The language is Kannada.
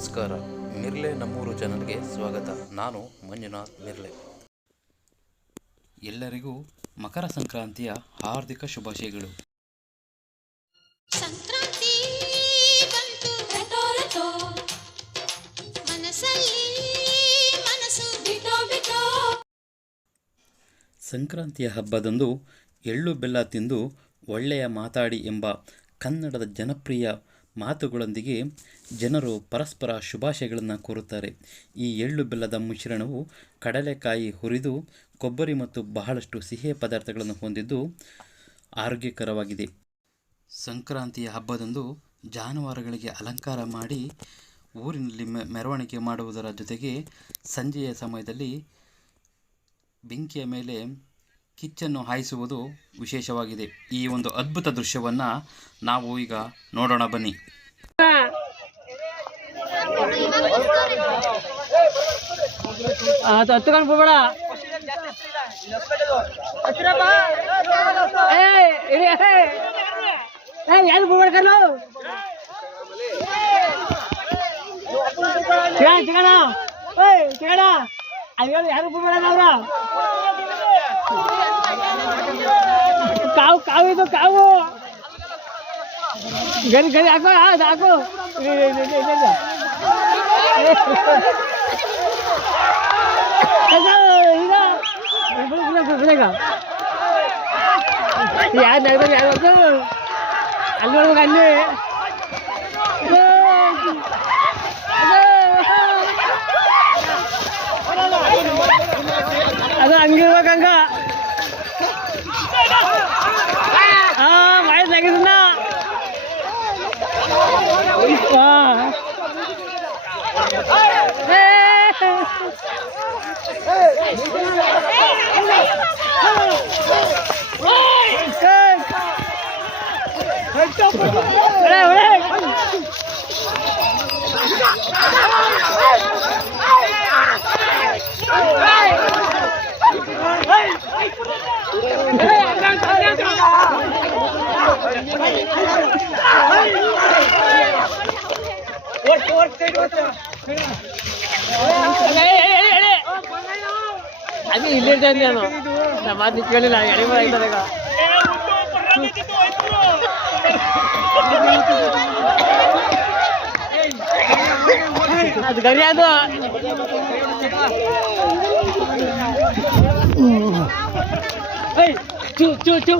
ನಮಸ್ಕಾರ. ಮಿರ್ಲೆ ನಮ್ಮೂರು ಚಾನಲ್ಗೆ ಸ್ವಾಗತ. ನಾನು ಮಂಜುನಾಥ್ ಮಿರ್ಲೆ. ಎಲ್ಲರಿಗೂ ಮಕರ ಸಂಕ್ರಾಂತಿಯ ಹಾರ್ದಿಕ ಶುಭಾಶಯಗಳು. ಸಂಕ್ರಾಂತಿ ಬಂತು ರಟೋ ರಟೋ, ಮನಸ್ಸಲ್ಲಿ ಮನಸ್ಸು ಬಿಟೋ ಬಿಟೋ. ಸಂಕ್ರಾಂತಿಯ ಹಬ್ಬದಂದು ಎಳ್ಳು ಬೆಲ್ಲ ತಿಂದು ಒಳ್ಳೆಯ ಮಾತಾಡಿ ಎಂಬ ಕನ್ನಡದ ಜನಪ್ರಿಯ ಮಾತುಗಳೊಂದಿಗೆ ಜನರು ಪರಸ್ಪರ ಶುಭಾಶಯಗಳನ್ನು ಕೋರುತ್ತಾರೆ. ಈ ಎಳ್ಳು ಬೆಲ್ಲದ ಮಿಶ್ರಣವು ಕಡಲೆಕಾಯಿ ಹುರಿದು ಕೊಬ್ಬರಿ ಮತ್ತು ಬಹಳಷ್ಟು ಸಿಹಿ ಪದಾರ್ಥಗಳನ್ನು ಹೊಂದಿದ್ದು ಆರೋಗ್ಯಕರವಾಗಿದೆ. ಸಂಕ್ರಾಂತಿಯ ಹಬ್ಬದಂದು ಜಾನುವಾರುಗಳಿಗೆ ಅಲಂಕಾರ ಮಾಡಿ ಊರಿನಲ್ಲಿ ಮೆರವಣಿಗೆ ಮಾಡುವುದರ ಜೊತೆಗೆ ಸಂಜೆಯ ಸಮಯದಲ್ಲಿ ಬೆಂಕಿಯ ಮೇಲೆ ಕಿಚ್ಚನ್ನು ಹಾಯಿಸುವುದು ವಿಶೇಷವಾಗಿದೆ. ಈ ಒಂದು ಅದ್ಭುತ ದೃಶ್ಯವನ್ನು ನಾವು ಈಗ ನೋಡೋಣ ಬನ್ನಿ. ಕಾವು ಇದು ಕಾವು ಗರಿ ಗರಿ ಹಾಕೋ ಹಾಕು ಯಾರು ನಗ್ತಾರೆ ಯಾರು ಅಲ್ಲಿ ನೋಡ್ಬೇಕು ಅಲ್ಲಿ ಅದು ಹಂಗಿರ್ಬೇಕಂಗ ಆಗಿದ್ದನ್ನ ಅದು ಇಲ್ಲಿರ್ತಾನೆ ನಾನು ಮಾತು ನಿಂತ್ಕೊಳ್ಳಿಲ್ಲ ಎಡೆ ಆಯ್ತದ ಈಗ ಅದು ಗರಿ ಅದು ಚೂ ಚೂ ಚೂ